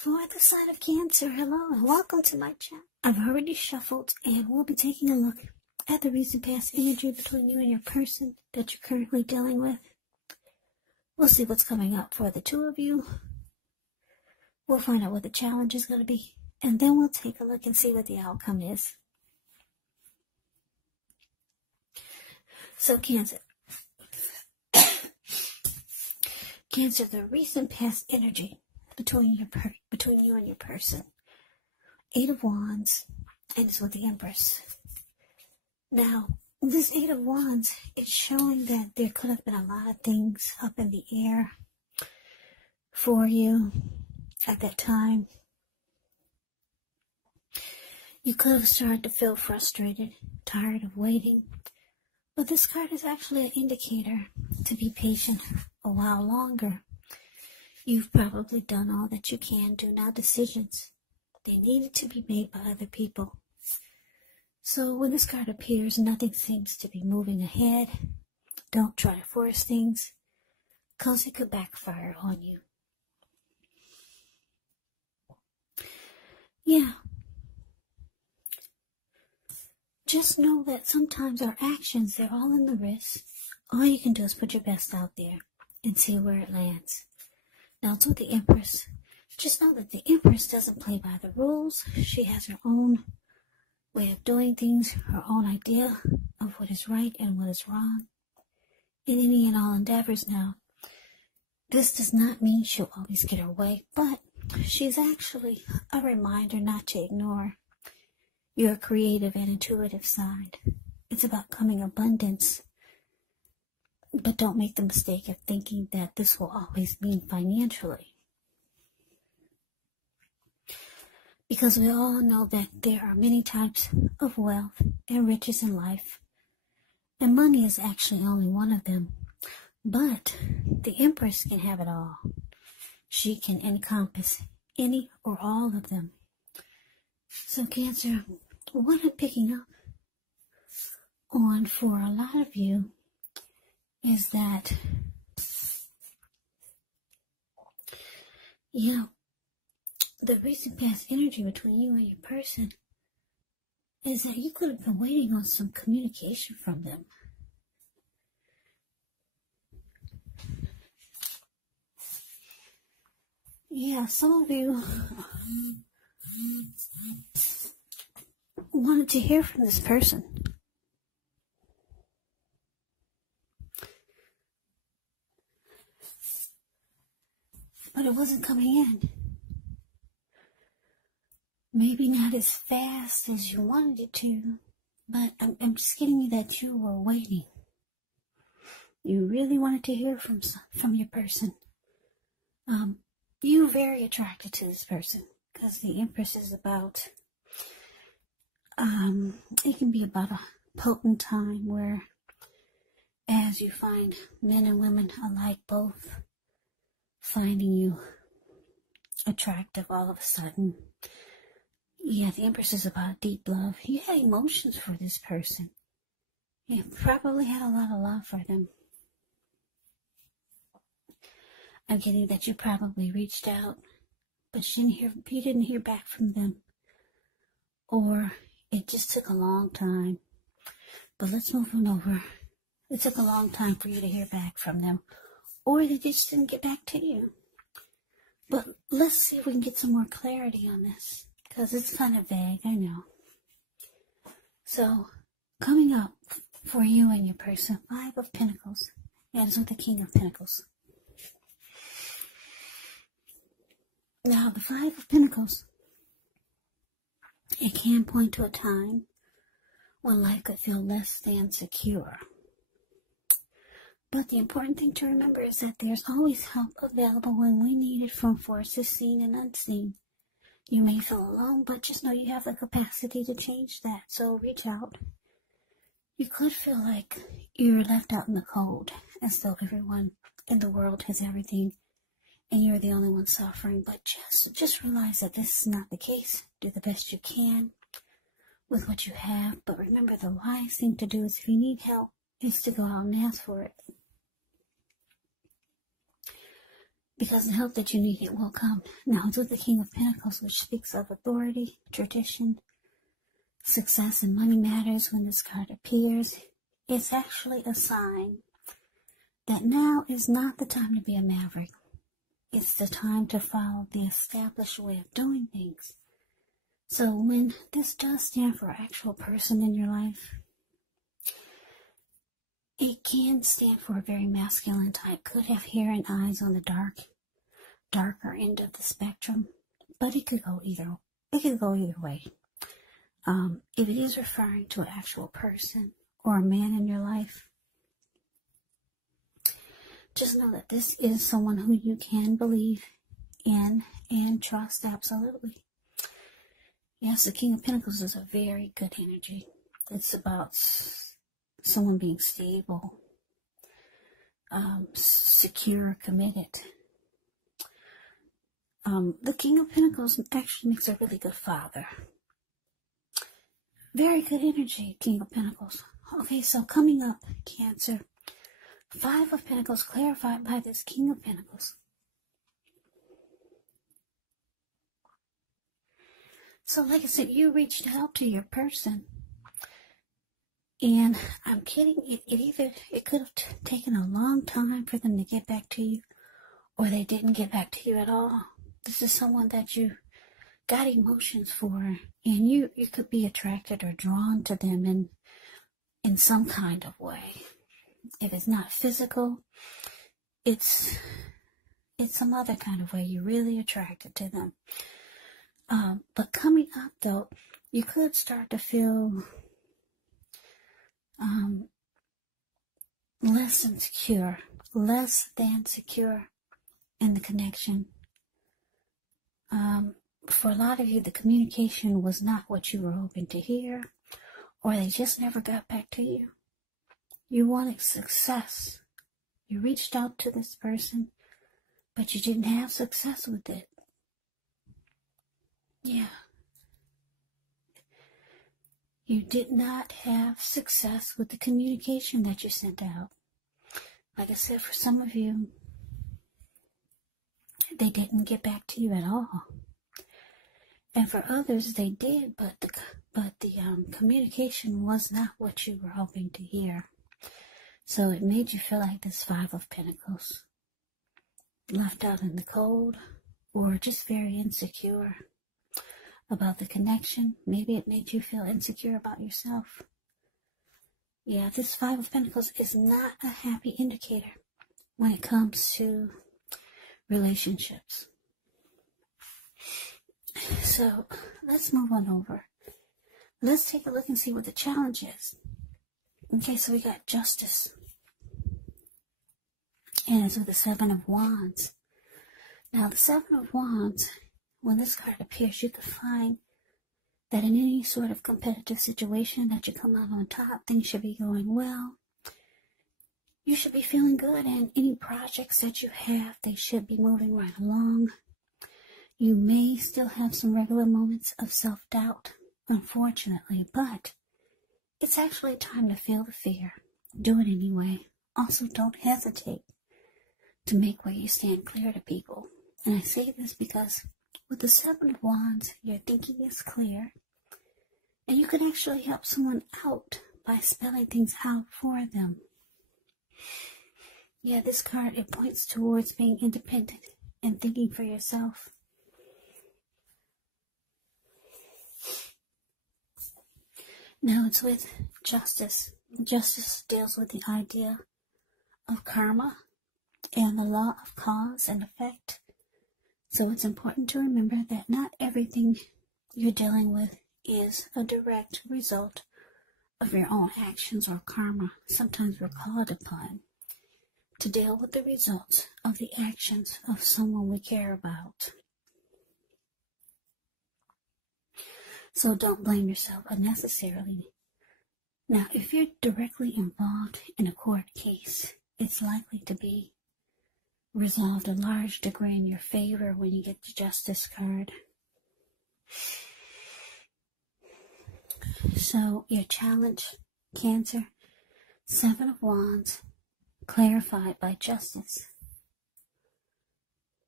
For the sign of Cancer, hello and welcome to my channel. I've already shuffled and we'll be taking a look at the recent past energy between you and your person that you're currently dealing with. We'll see what's coming up for the two of you. We'll find out what the challenge is going to be, and then we'll take a look and see what the outcome is. So Cancer. Cancer, the recent past energy between you and your person. 8 of Wands, and it's with the Empress. Now, this 8 of Wands is showing that there could have been a lot of things up in the air for you at that time. You could have started to feel frustrated, tired of waiting. But this card is actually an indicator to be patient a while longer. You've probably done all that you can do. Now decisions, they needed to be made by other people. So when this card appears, nothing seems to be moving ahead. Don't try to force things, because it could backfire on you. Yeah. Just know that sometimes our actions, they're all in the wrist. All you can do is put your best out there and see where it lands. Now, it's with the Empress. Just know that the Empress doesn't play by the rules. She has her own way of doing things, her own idea of what is right and what is wrong in any and all endeavors. Now, this does not mean she'll always get her way, but she's actually a reminder not to ignore your creative and intuitive side. It's about coming abundance. But don't make the mistake of thinking that this will always mean financially. Because we all know that there are many types of wealth and riches in life. And money is actually only one of them. But the Empress can have it all. She can encompass any or all of them. So Cancer, what I'm picking up on for a lot of you is that, the recent past energy between you and your person is that you could have been waiting on some communication from them. Yeah, some of you wanted to hear from this person. But it wasn't coming in. Maybe not as fast as you wanted it to, but I'm just getting you that you were waiting. You really wanted to hear from your person. You're very attracted to this person, because the Empress is about, it can be about a potent time where, as you find men and women alike both finding you attractive all of a sudden. Yeah, the Empress is about deep love. You had emotions for this person. You probably had a lot of love for them. I'm getting that you probably reached out, but you didn't hear back from them. Or it just took a long time. But let's move on over. It took a long time for you to hear back from them. Or they just didn't get back to you. But let's see if we can get some more clarity on this, because it's kind of vague, I know. So, coming up for you and your person, 5 of Pentacles. Yeah, it's with the King of Pentacles. Now, the 5 of Pentacles, it can point to a time when life could feel less than secure. But the important thing to remember is that there's always help available when we need it from forces seen and unseen. You may feel alone, but just know you have the capacity to change that, so reach out. You could feel like you're left out in the cold, as though everyone in the world has everything, and you're the only one suffering, but just realize that this is not the case. Do the best you can with what you have, but remember the wise thing to do is, if you need help, is to go out and ask for it. because the help that you need, it will come. Now, it's with the King of Pentacles, which speaks of authority, tradition, success, and money matters. When this card appears, it's actually a sign that now is not the time to be a maverick. It's the time to follow the established way of doing things. So when this does stand for an actual person in your life, it can stand for a very masculine type. Could have hair and eyes on the darker end of the spectrum, but it could go either way. If it is referring to an actual person or a man in your life, just know that this is someone who you can believe in and trust absolutely. Yes, the King of Pentacles is a very good energy. It's about someone being stable, secure, committed. The King of Pentacles actually makes a really good father. Very good energy, King of Pentacles. Okay, so coming up, Cancer. 5 of Pentacles clarified by this King of Pentacles. So like I said, you reached out to your person. And I'm kidding, it could have taken a long time for them to get back to you, or they didn't get back to you at all. This is someone that you got emotions for, and you could be attracted or drawn to them in some kind of way. If it's not physical, it's some other kind of way. You're really attracted to them. But coming up, though, you could start to feel less than secure in the connection. For a lot of you, the communication was not what you were hoping to hear, or they just never got back to you. You wanted success. You reached out to this person, but you didn't have success with it. Yeah. You did not have success with the communication that you sent out. Like I said, for some of you, they didn't get back to you at all. And for others, they did, but the communication was not what you were hoping to hear. So it made you feel like this 5 of Pentacles, left out in the cold, or just very insecure about the connection. Maybe it made you feel insecure about yourself. Yeah, this 5 of Pentacles is not a happy indicator when it comes to relationships. So let's move on over. Let's take a look and see what the challenge is. Okay, so we got Justice. And it's with the 7 of Wands. Now, the 7 of Wands, when this card appears, you can find that in any sort of competitive situation that you come out on top, things should be going well. You should be feeling good, and any projects that you have, they should be moving right along. You may still have some regular moments of self-doubt, unfortunately, but it's actually time to feel the fear. Do it anyway. Also, don't hesitate to make where you stand clear to people. And I say this because with the 7 of Wands, your thinking is clear, and you can actually help someone out by spelling things out for them. Yeah, this card, it points towards being independent and thinking for yourself. Now it's with Justice. Justice deals with the idea of karma and the law of cause and effect. So it's important to remember that not everything you're dealing with is a direct result of your own actions or karma. Sometimes we're called upon to deal with the results of the actions of someone we care about. So don't blame yourself unnecessarily. Now, if you're directly involved in a court case, it's likely to be resolved a large degree in your favor when you get the Justice card. So your challenge, Cancer, 7 of Wands, clarified by Justice.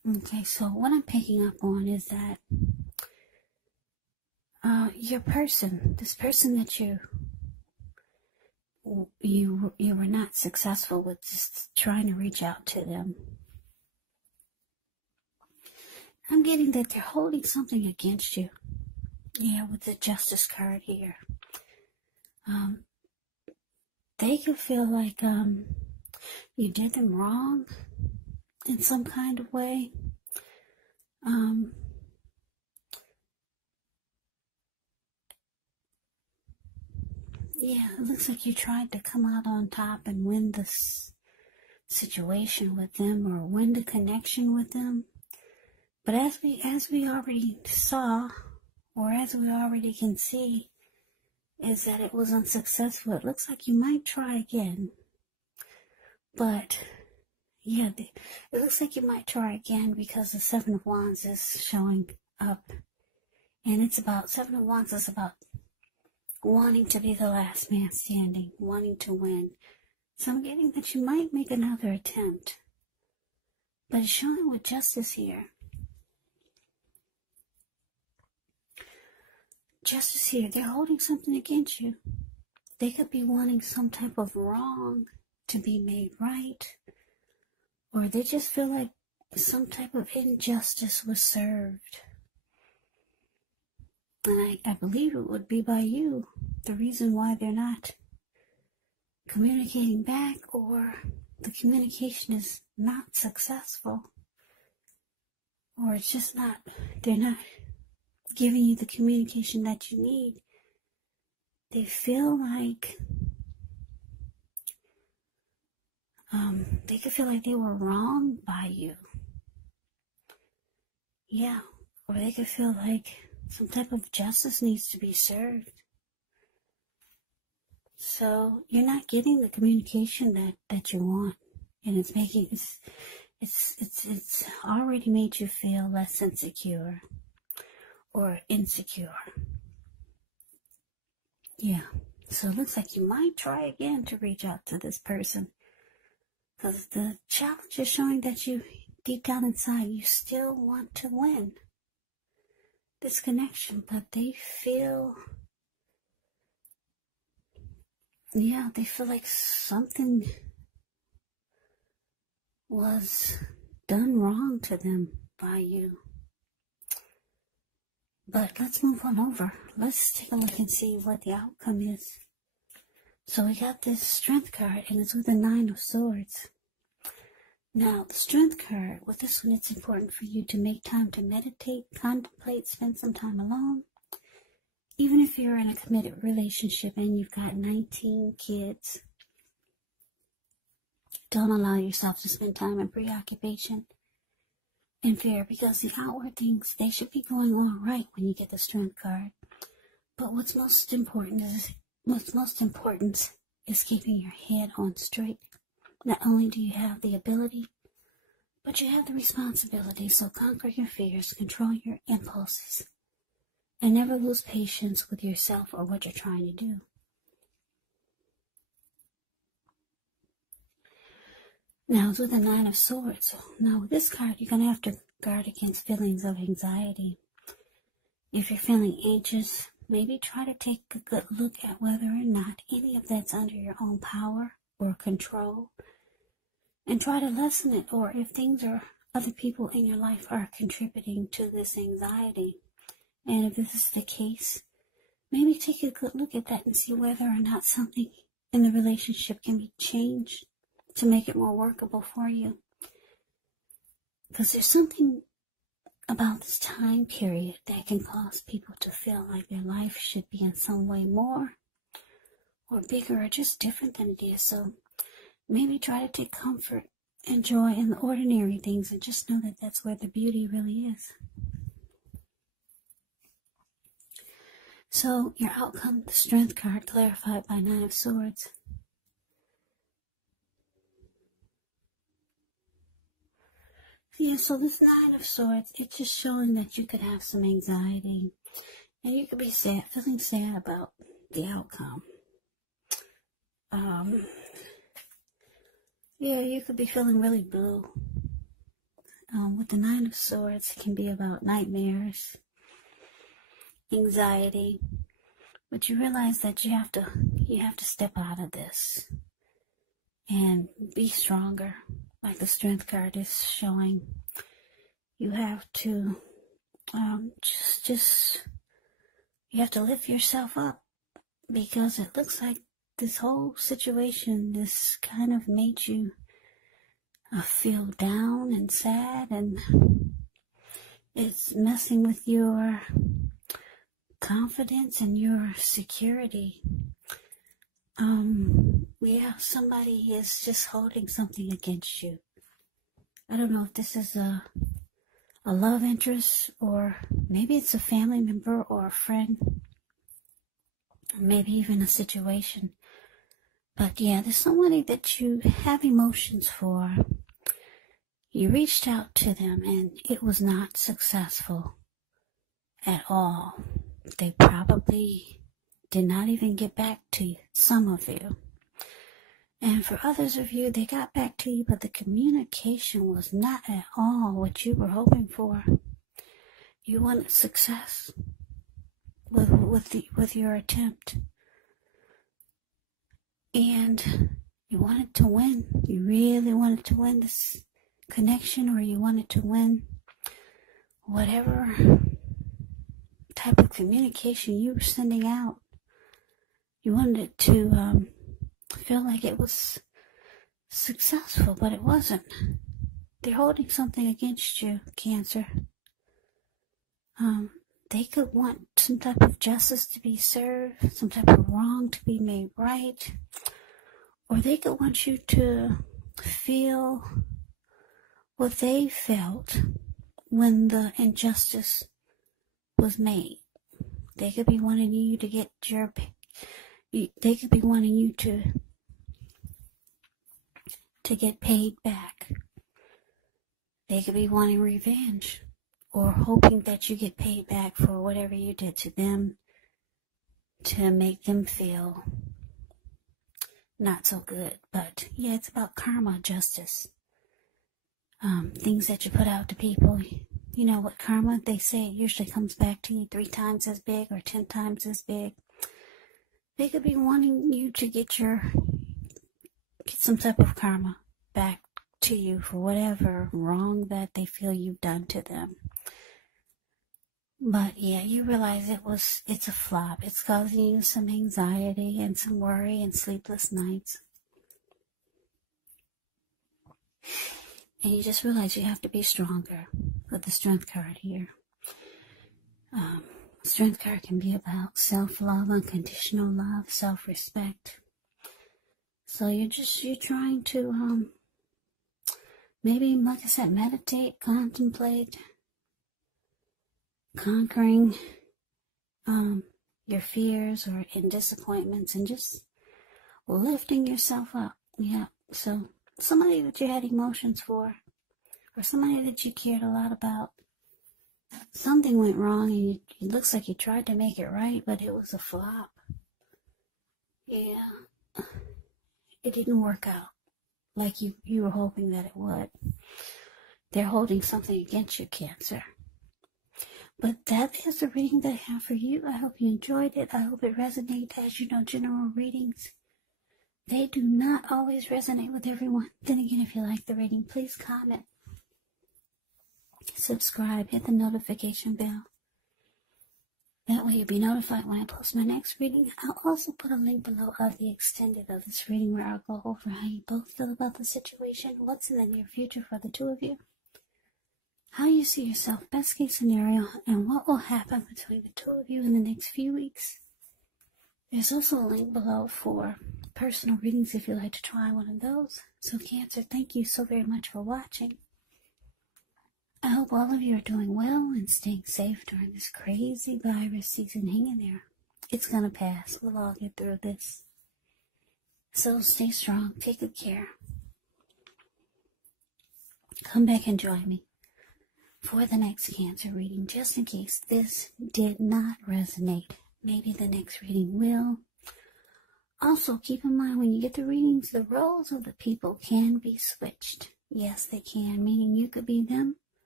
Okay, so what I'm picking up on is that this person that you were not successful with just trying to reach out to them. I'm getting that they're holding something against you. Yeah, with the Justice card here. They could feel like you did them wrong in some kind of way. Yeah, it looks like you tried to come out on top and win this situation with them or win the connection with them. But as we already saw, or as we already can see, is that it was unsuccessful. It looks like you might try again. But, yeah, it looks like you might try again because the Seven of Wands is showing up. And it's about, Seven of Wands is about wanting to be the last man standing, wanting to win. So I'm getting that you might make another attempt. But it's showing with Justice here. Justice here, they're holding something against you. They could be wanting some type of wrong to be made right. Or they just feel like some type of injustice was served. And I believe it would be by you, the reason why they're not communicating back, or the communication is not successful. Or it's just not, they're not giving you the communication that you need. They feel like, they could feel like they were wronged by you. Yeah, or they could feel like some type of justice needs to be served. So you're not getting the communication that you want, and it's making it's already made you feel less insecure or insecure. Yeah. So it looks like you might try again to reach out to this person, because the challenge is showing that you, deep down inside, you still want to win this connection, but they feel, yeah, they feel like something was done wrong to them by you. But let's move on over. Let's take a look and see what the outcome is. So we got this Strength card, and it's with the Nine of Swords. Now, the Strength card, with this one, it's important for you to make time to meditate, contemplate, spend some time alone. Even if you're in a committed relationship and you've got 19 kids, don't allow yourself to spend time in preoccupation and fear, because the outward things, they should be going all right when you get the Strength card. But what's most important is keeping your head on straight. Not only do you have the ability, but you have the responsibility. So conquer your fears, control your impulses, and never lose patience with yourself or what you're trying to do. Now, it's with the Nine of Swords. Now, with this card, you're going to have to guard against feelings of anxiety. If you're feeling anxious, maybe try to take a good look at whether or not any of that's under your own power or control, and try to lessen it, or if things or other people in your life are contributing to this anxiety. And if this is the case, maybe take a good look at that and see whether or not something in the relationship can be changed to make it more workable for you. Because there's something about this time period that can cause people to feel like their life should be in some way more or bigger or just different than it is. So maybe try to take comfort and joy in the ordinary things, and just know that that's where the beauty really is. So your outcome, the Strength card, clarified by Nine of Swords. Yeah, so this Nine of Swords, it's just showing that you could have some anxiety, and you could be sad, feeling sad about the outcome. Yeah, you could be feeling really blue With the Nine of Swords, it can be about nightmares, anxiety, but you realize that you have to step out of this and be stronger. Like the Strength card is showing, you have to you have to lift yourself up, because it looks like this whole situation has kind of made you feel down and sad, and it's messing with your confidence and your security. Yeah, somebody is just holding something against you. I don't know if this is a love interest, or maybe it's a family member or a friend, or maybe even a situation. But yeah, there's somebody that you have emotions for. You reached out to them and it was not successful at all. They probably did not even get back to you, some of you. And for others of you, they got back to you, but the communication was not at all what you were hoping for. You wanted success with your attempt. And you wanted to win. You really wanted to win this connection, or you wanted to win whatever type of communication you were sending out. You wanted it to feel like it was successful, but it wasn't. They're holding something against you, Cancer. They could want some type of justice to be served, some type of wrong to be made right, or they could want you to feel what they felt when the injustice was made. They could be wanting you to get they could be wanting you to get paid back. They could be wanting revenge, or hoping that you get paid back for whatever you did to them to make them feel not so good. But yeah, it's about karma, justice. Things that you put out to people. You know what karma, they say it usually comes back to you 3 times as big or 10 times as big. They could be wanting you to get some type of karma back to you for whatever wrong that they feel you've done to them. But yeah, you realize it's a flop. It's causing you some anxiety and some worry and sleepless nights. And you just realize you have to be stronger with the Strength card here. Strength card can be about self-love, unconditional love, self-respect. So you're trying to, maybe, like I said, meditate, contemplate, conquering your fears or in disappointments, and just lifting yourself up. Yeah, so somebody that you had emotions for, or somebody that you cared a lot about, something went wrong, and it looks like you tried to make it right, but it was a flop. Yeah, it didn't work out like you were hoping that it would. They're holding something against you, Cancer. But that is the reading that I have for you. I hope you enjoyed it. I hope it resonated. As you know, general readings, they do not always resonate with everyone. Then again, if you like the reading, please comment, subscribe, hit the notification bell. That way you'll be notified when I post my next reading. I'll also put a link below of the extended of this reading, where I'll go over how you both feel about the situation, what's in the near future for the two of you, how you see yourself, best case scenario, and what will happen between the two of you in the next few weeks. There's also a link below for personal readings if you'd like to try one of those. So Cancer, thank you so very much for watching. I hope all of you are doing well and staying safe during this crazy virus season. Hang in there. It's going to pass. We'll all get through this. So stay strong. Take good care. Come back and join me for the next Cancer reading, just in case this did not resonate. Maybe the next reading will. Also, keep in mind when you get the readings, the roles of the people can be switched. Yes, they can, meaning you could be them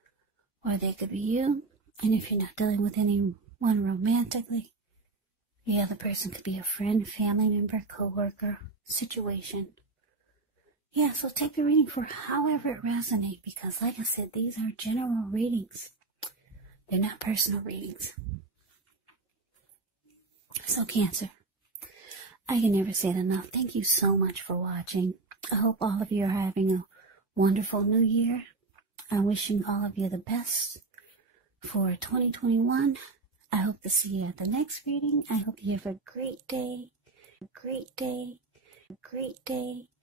or they could be you. And if you're not dealing with anyone romantically, the other person could be a friend, family member, co-worker, situation. Yeah, so take the reading for however it resonates, because like I said, these are general readings. They're not personal readings. So Cancer, I can never say it enough. Thank you so much for watching. I hope all of you are having a wonderful new year. I'm wishing all of you the best for 2021. I hope to see you at the next reading. I hope you have a great day, a great day, a great day.